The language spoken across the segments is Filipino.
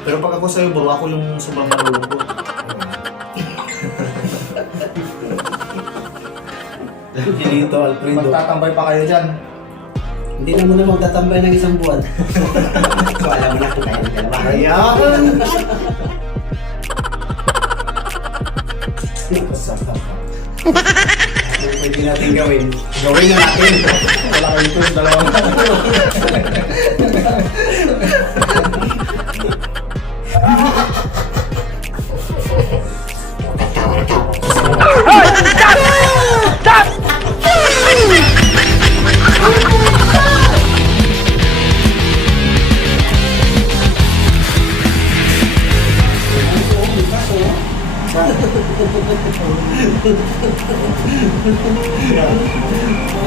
Pero pag ako sa'yo, bro, ako yung sobrang malulungkot. Dito, Alfredo. Magtatambay pa kayo dyan. Hindi na muna magtatambay ng isang buwan. so alam mo na kung kaya ng dalawa. Ayan! Ano pwede natin gawin? Gawin na natin. Wala kayo ito, dalawang Yan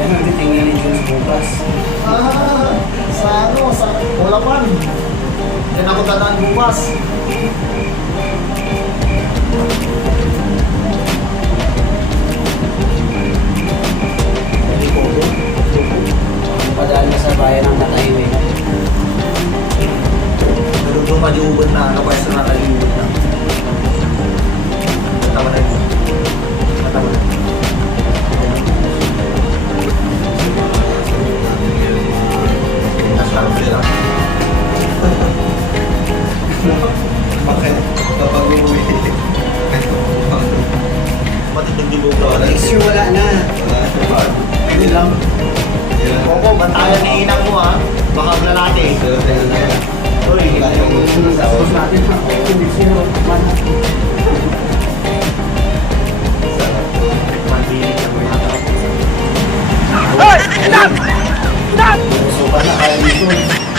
ang titingnan ni Jules bukas. Ah, sa ano, sa Bulacan. Yan ako dadaan bukas. Year wala na. Hindi lang. Opo, bantayan ni inang mo ha. Baka lalaki. Uy, Tapos natin ha. Next year wala na. Mandilig ka mo yata. So pa na kaya dito.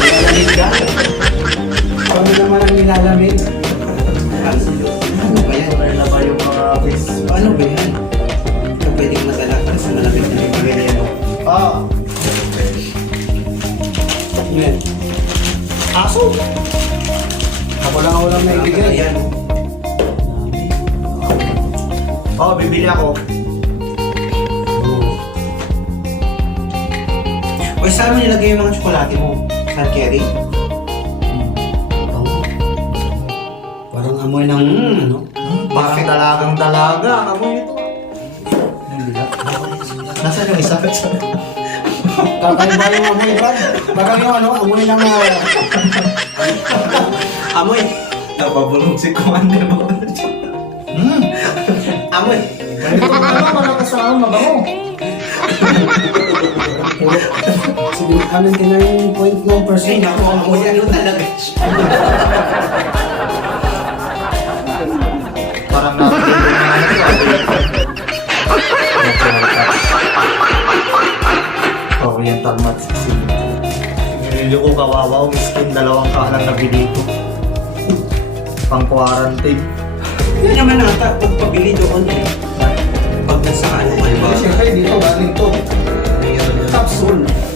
Nilalamig ka? Kami naman ang nilalamig. Ano ba yan? Ba yung mga? Paano ba yan? Ito pwedeng madala para sa malamig na yung pamilya. Ah, Yan. aso. Ako lang ako lang naibigay. Yan. Oh, bibili ako. O saan mo nilagay yung mga tsokolate mo? San Kerry? Parang amoy ng ano? Parang dalagang dalaga. Amoy ito. Nasaan yung isa? Kakaiba yung amoy, Brad. Parang yung ano, amoy ng... Uh, amoy. Napabulong si Commander mo. Hmm. Amoy. Ganito ano, wala kasama, mabango. Sige, ano, 99.9%. Ay, naku, amoy ano talaga Parang natin yung mga Oriental Mats kasi Nililo ko kawawa ang skin, dalawang kahalang nabili ko. Pang quarantine. Yan naman ata, pagpabili doon eh. Pag nasa ano kayo ba? Siyempre dito galing to. Capsule.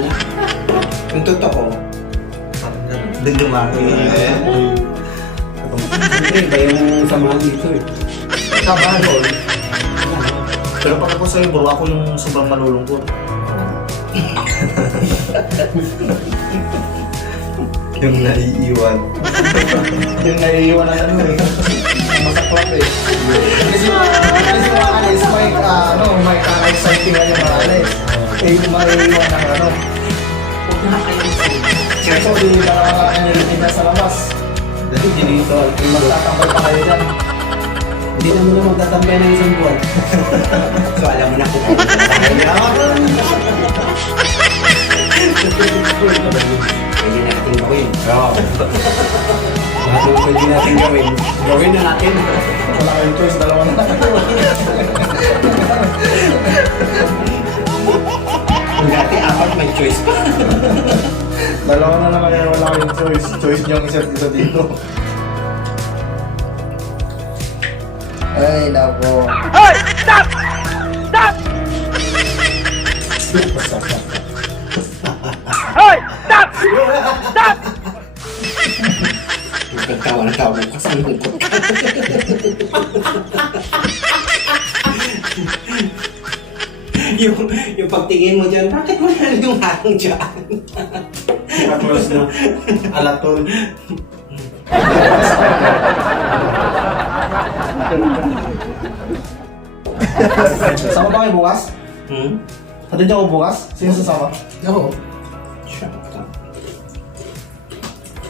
Na. Yung totoo, Doon dumaki. Siyempre, iba yung samahan dito eh. Kabalo. Pero pag ako sa'yo bro, ako yung sobrang malulungkot. Yung naiiwan. yung naiiwan na ano eh. Masaklap eh. Kasi kasi mga alis, may ah, ano, may uh, exciting na yung mga alis. Eh, yung maiiwan ng ano. Huwag na kayo So, di na nakakanilig na sa labas. Dahil dito, Magtatambay pa kayo dyan. hindi na muna magtatambay ng isang buwan. so alam mo na kung ng dalawa. Pwede natin gawin. Oo. Ano pwede natin gawin? Gawin na natin. Wala kayong choice, dalawa na Kung dati apat may choice pa. Dalawa na naman yan, wala kayong choice. Choice niyo ang isa't isa dito. Ay, nako. Nagkatawa na tao mo kasi nangkot ka. yung, yung pagtingin mo dyan, bakit mo na yung harang dyan? Close na. Alatol. Sama ba kayo bukas? Hmm? Hatid niyo ako bukas? Sino sasama? Oo. Shut up.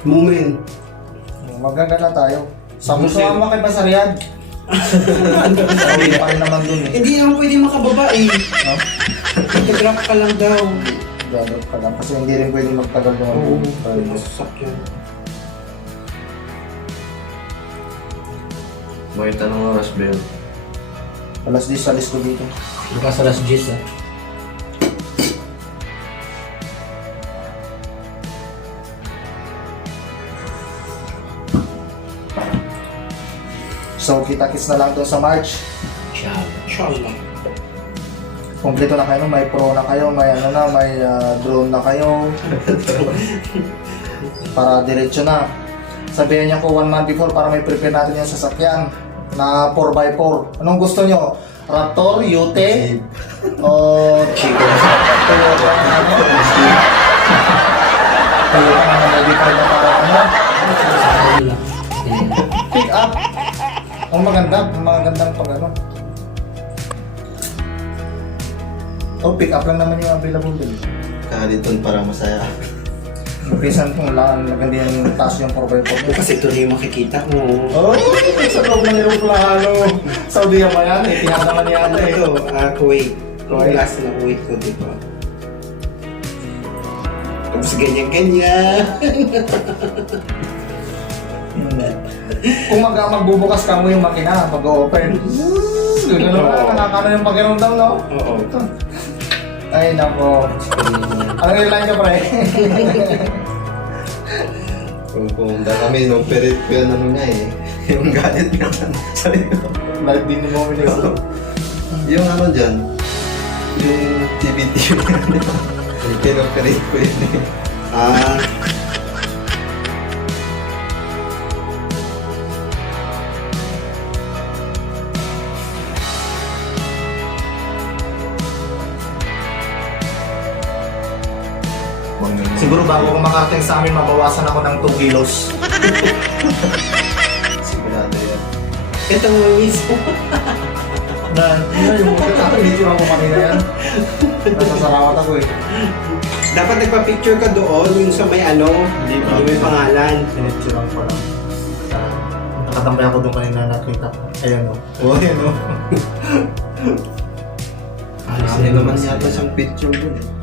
Mumin. Maganda na tayo. Sama Busin. sama kay Basarian. Sabi pa rin naman dun eh. Hindi naman pwede makababa eh. No? Nag-drop ka lang daw. Gagawin ka lang. Kasi hindi rin pwede magtagal ng Oo. tayo. Masasakyan. Bakit anong oras ba yun? Alas 10 alis ko dito. Bukas alas 10 ah. So, kita-kits na lang doon sa March. Inshallah. Kompleto na kayo, may pro na kayo, may ano na, may ah, drone na kayo. para diretso na. Sabihan niya ko one month before para may prepare natin yung sasakyan na 4x4. Anong gusto nyo? Raptor, Yute, o Toyota ano? Toyota na modified na para ano? Pick up. Ang maganda, ang magandang pag ano. Oh, pick up lang naman yung available din. Kahaliton para masaya. Pisan kung lang maganda yung taas yung 4x4 mo. Kasi ito na yung makikita mo. Oh, sa loob ng aeroplano. Saudi ba yan? Eh, tiyang naman yan Ano eh. ito? Ah, Kuwait. Kuwait. Last na Kuwait ko, di ba? Tapos ganyan-ganyan. Kung mag magbubukas ka mo yung makina, mag-open. Gano'n na, nakakano yung pakiramdam, no? Oo. Ay, nako. Anong airline ka, pre? Kung pumunta kami, nung perit ko yan ano nga eh. Yung galit sabi ko. Balik din mo kami nito. Yung ano dyan, yung TBT yung ano, pinoperate ko yun eh. Ah, bago ko makarating sa amin, mabawasan ako ng 2 kilos. Sigurado yan. ito mo mismo. Na, yun yung mga kapilito ako kanina yan. Nasa sarawat ako eh. Dapat nagpa-picture ka doon, yung sa may ano, Hindi ba? yung may pangalan. Sinipsuran ko lang. Nakatambay ako doon kanina nakita. Ayan o. Oh, ayan o. Marami naman yata siyang picture dun eh.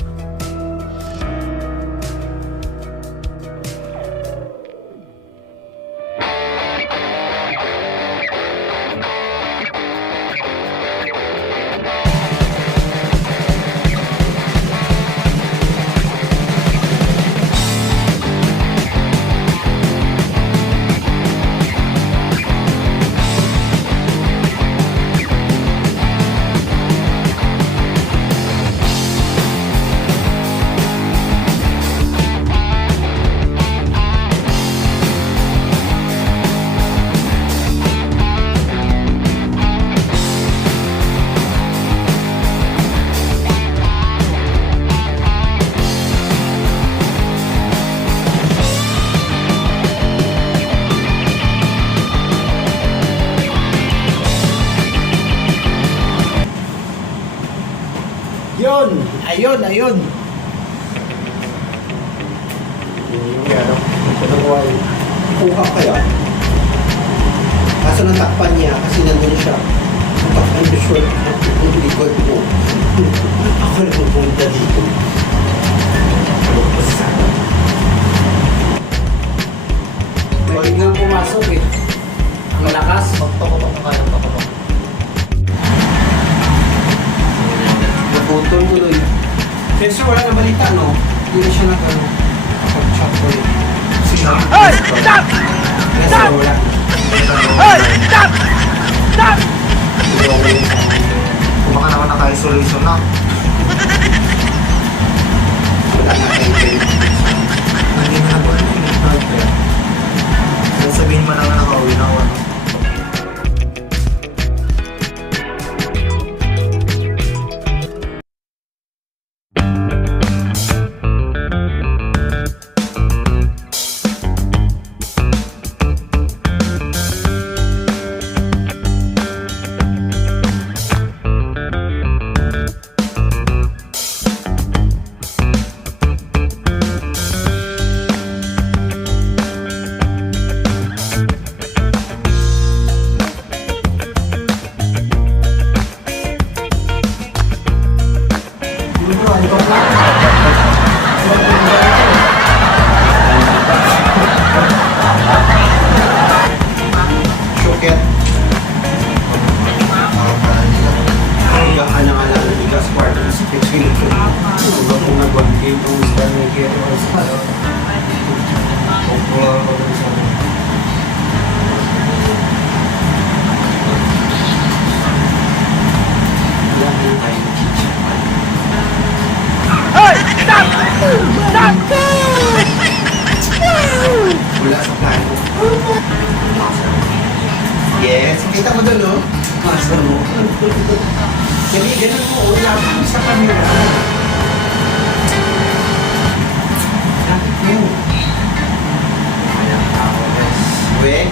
Yun! Ayun, ayun! Yan o. Ito ko ay. Kuha kaya? Kaso natakpan niya kasi nandun siya. Natakpan ko short yung likod mo. Ako na pupunta dito. Ano ba sa May biglang pumasok eh. Ang malakas. Magtokotok ka kaya magtokotok. Naputol tuloy. Kasi wala na balita, no? Hindi na siya nag ano, kapag-chat ko yun. Sino? Kasi wala. Kung baka naman naka-isolation na. Wala na kayo kayo. Hindi na naman Kaya sabihin mo na nga nakauwi na ako. ano. Shuket. Hanggang alang-alang ni Gaspar. Experience ko. Huwag kong nag-game kung sa may kero o sa Kung wala kita mo doon, no? Masa mo. Jadi, ganun mo, wala kang sa camera. Bakit mo? Ayan, tao, guys. Wait.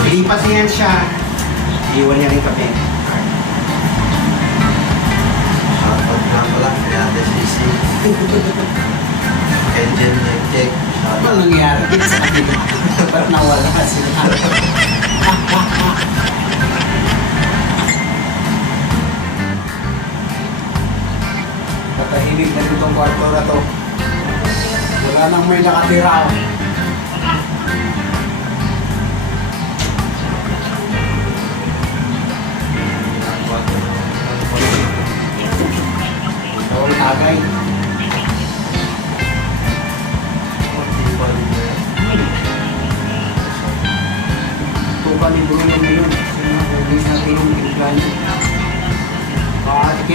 Maglipas niyan siya. Iwan niya rin kami. Shoutout nga pala kay Ate Sisi. Engine check. Ano nangyari? Ba't nawala sila? Patahimik na itong kwarto na to. Wala nang may nakatira. Bawal tagay.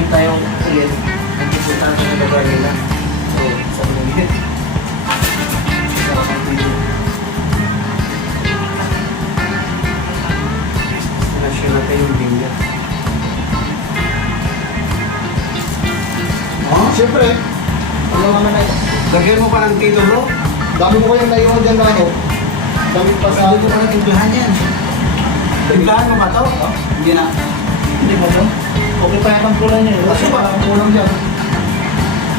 Makatikim tayo ulit. Nagkipunta sa lugar nila. So, sa ulit. Sinasya natin yung binga. Oh? Siyempre, ano naman na Lagyan mo pa ng tito bro. Dami ko kayong naiwan dyan na ano. Dami pa sa... Ko pa ng timplahan yan. Timplahan mo ba to? Hindi na. Hindi mo ba? Okay pa yan ang kulay niya. eh. Kaso parang kulang dyan.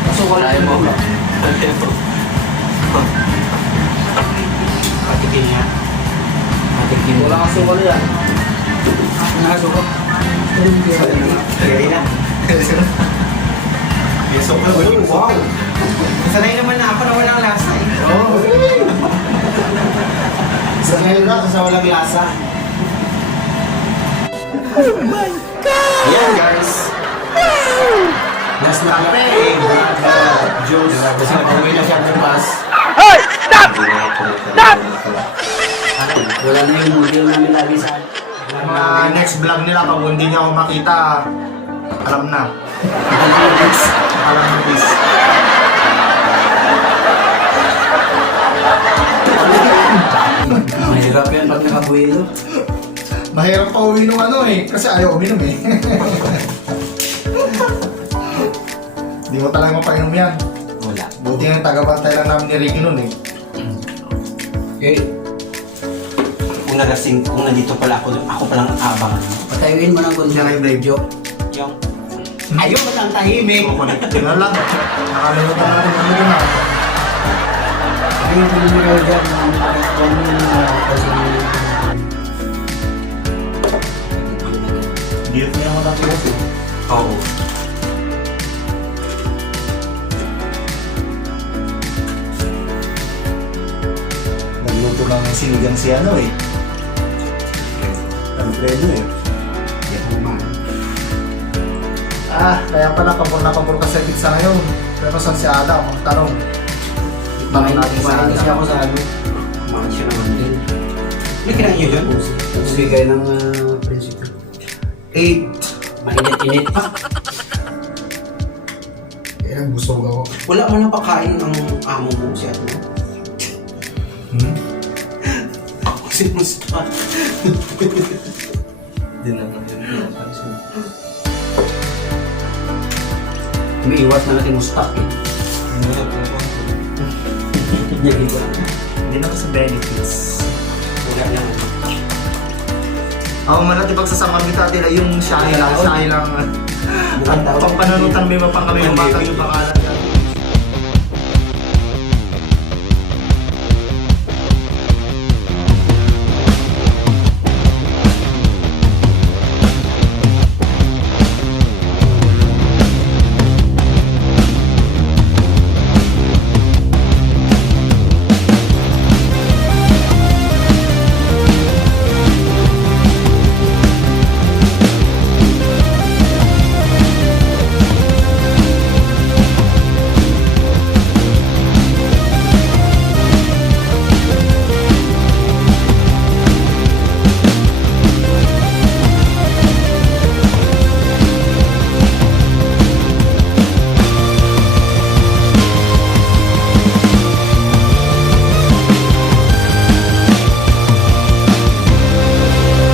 Kaso wala Ayaw yung mo. kulang. Patikin niya. Patikin. Wala kang sukal yan. Nakasuko. Tagay na. Yes, okay. Oh, wow. Sanay naman na ako na walang lasa eh. Oo. Sanay na ako sa walang lasa. Yan guys. Last na kape. Juice. Kasi nag-uwi na siya bukas. Wala na yung model namin lagi sa Mga next vlog nila, pag hindi niya ako makita, alam na. Alam na this. Mahirap yan pag nakabuelo. Mahirap pa uwi nung ano eh, kasi ayaw uminom eh. Hindi mo talaga mapainom yan. Wala. Buti nga tagabantay lang namin ni Ricky nun eh. Okay. Kung nalasing, kung nandito pala ako, ako palang abangan mo. Patayuin mo ng konti Yan ay video. Yung, Ayaw mo lang tahimik. Kukulitin na lang. Nakalimutan natin ano yun ah. Ayun, pinimiraw dyan. Kung kasi natapos eh. oo. Nagluto ng sinigang si ano eh. Alfredo eh. Hindi ako kumain. Ah, kaya pala pabor na pabor ka sa pizza ngayon. Pero saan si Adam? Ang tanong. Tanong natin sa kumain kasi ako sa ano. Kumain siya naman din. May kinain nyo dyan? Bigay ng uh, prinsipyo. 8. Mainit-init pa. Kaya busog ako. Wala man napakain ang amo mo siya. No? Hmm? Ako si Musta. Hindi naman yun. Umiiwas na natin Musta eh. Ano na po ako? Hindi ko lang. Hindi na ako sa benefits. Wala lang. Ako man natin pagsasama kita tila yung shy lang, shy lang. Mukhang daw. Pag pananutan mo yung pang kami bata yung pangalan.